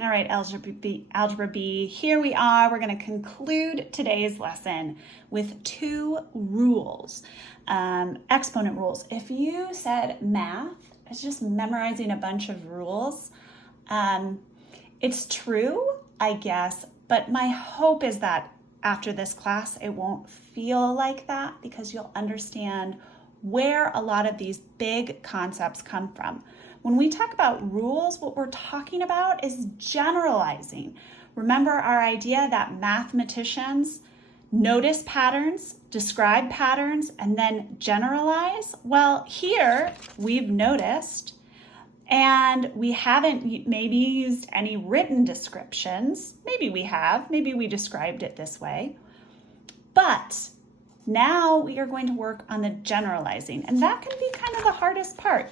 All right, Algebra B, here we are. We're going to conclude today's lesson with two rules, exponent rules. If you said math is just memorizing a bunch of rules, it's true, I guess, but my hope is that after this class, it won't feel like that because you'll understand where a lot of these big concepts come from. When we talk about rules, what we're talking about is generalizing. Remember our idea that mathematicians notice patterns, describe patterns, and then generalize? Well, here we've noticed, and we haven't maybe used any written descriptions. Maybe we have, maybe we described it this way. But now we are going to work on the generalizing, and that can be kind of the hardest part.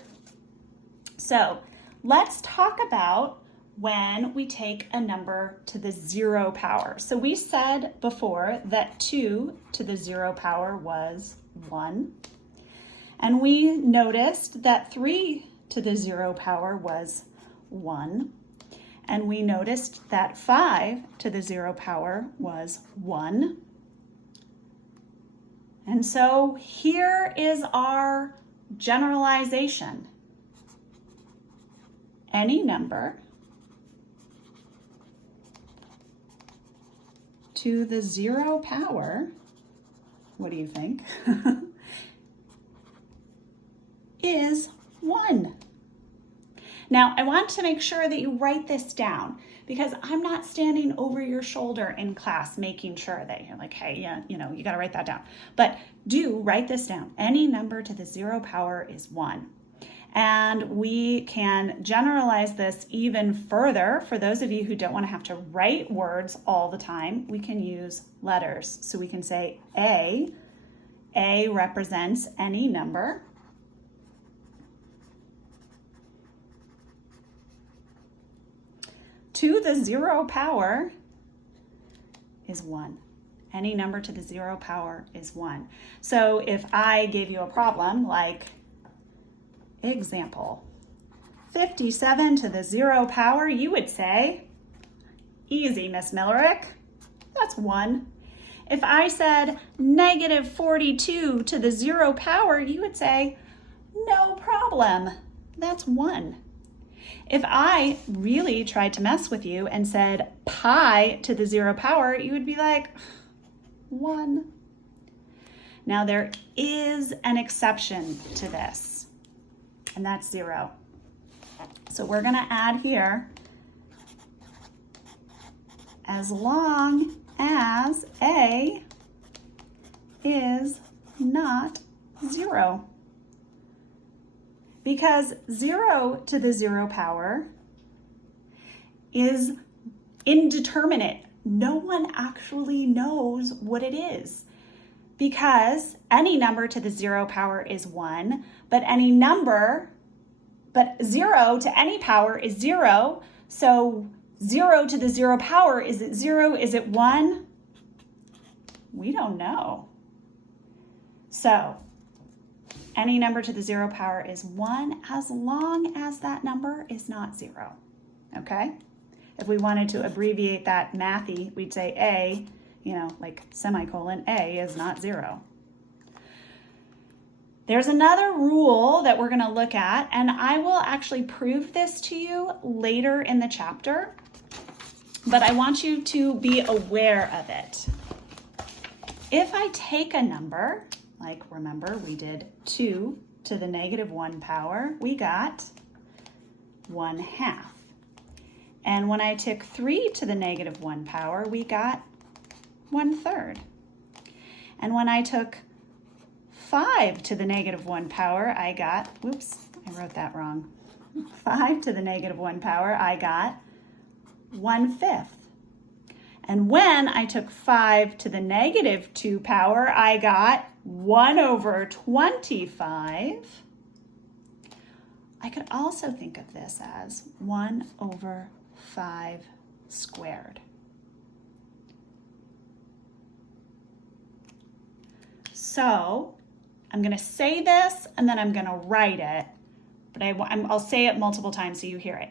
So let's talk about when we take a number to the 0 power. So we said before that 2 to the 0 power was 1. And we noticed that 3 to the 0 power was 1. And we noticed that 5 to the 0 power was 1. And so here is our generalization. Any number to the 0 power, what do you think, is 1. Now, I want to make sure that you write this down because I'm not standing over your shoulder in class making sure that you're like, hey, yeah, you got to write that down. But do write this down. Any number to the 0 power is 1. And we can generalize this even further. For those of you who don't want to have to write words all the time, we can use letters. So we can say A. A represents any number. To the 0 power is 1. Any number to the 0 power is 1. So if I gave you a problem like example, 57 to the 0 power, you would say, easy, Miss Millerick, that's 1. If I said negative 42 to the 0 power, you would say, no problem, that's 1. If I really tried to mess with you and said pi to the 0 power, you would be like, 1. Now there is an exception to this, and that's 0. So we're going to add here, as long as A is not 0. Because 0 to the 0 power is indeterminate. No one actually knows what it is. Because any number to the 0 power is 1, but 0 to any power is 0. So 0 to the 0 power, is it 0? Is it 1? We don't know. So any number to the 0 power is 1 as long as that number is not 0, okay? If we wanted to abbreviate that mathy, we'd say A, like semicolon, A is not 0. There's another rule that we're gonna look at, and I will actually prove this to you later in the chapter, but I want you to be aware of it. If I take a number, like remember we did 2 to the negative 1 power, we got 1/2. And when I took 3 to the negative 1 power, we got 1/3. And when I took 5 to the negative 1 power, I got, whoops, I wrote that wrong. 5 to the negative 1 power, I got 1/5. And when I took 5 to the negative 2 power, I got 1/25. I could also think of this as 1/5 squared. So I'm going to say this and then I'm going to write it, but I'll say it multiple times so you hear it.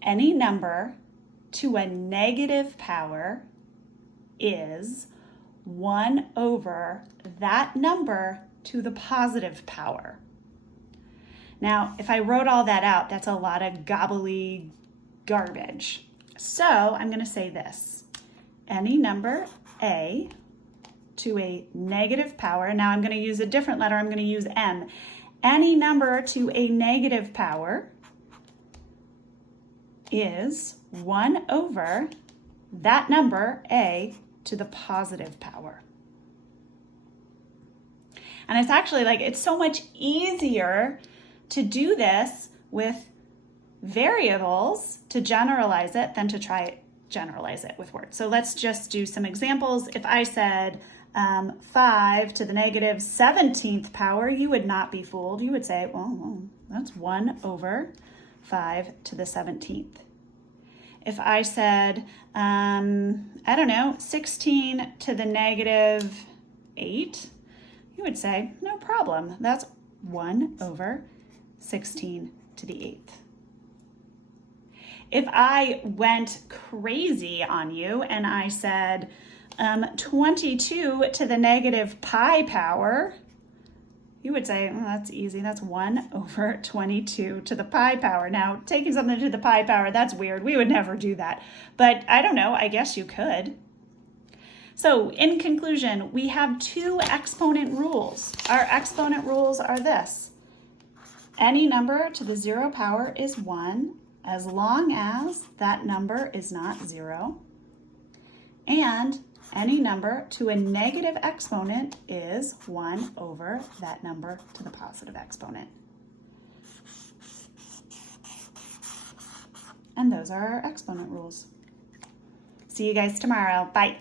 Any number to a negative power is 1 over that number to the positive power. Now, if I wrote all that out, that's a lot of gobbly garbage. So I'm going to say this. Any number a to a negative power, now I'm going to use a different letter, I'm going to use m. Any number to a negative power is 1 over that number, a, to the positive power. And it's actually it's so much easier to do this with variables to generalize it than to try generalize it with words. So let's just do some examples. If I said 5 to the negative 17th power, you would not be fooled. You would say, well, that's 1 over 5 to the 17th. If I said, 16 to the negative 8, you would say, no problem. That's 1 over 16 to the 8th. If I went crazy on you and I said 22 to the negative pi power, you would say, that's easy. That's 1 over 22 to the pi power. Now, taking something to the pi power, that's weird. We would never do that. But I don't know. I guess you could. So in conclusion, we have 2 exponent rules. Our exponent rules are this. Any number to the 0 power is 1, as long as that number is not 0. And any number to a negative exponent is 1 over that number to the positive exponent. And those are our exponent rules. See you guys tomorrow. Bye.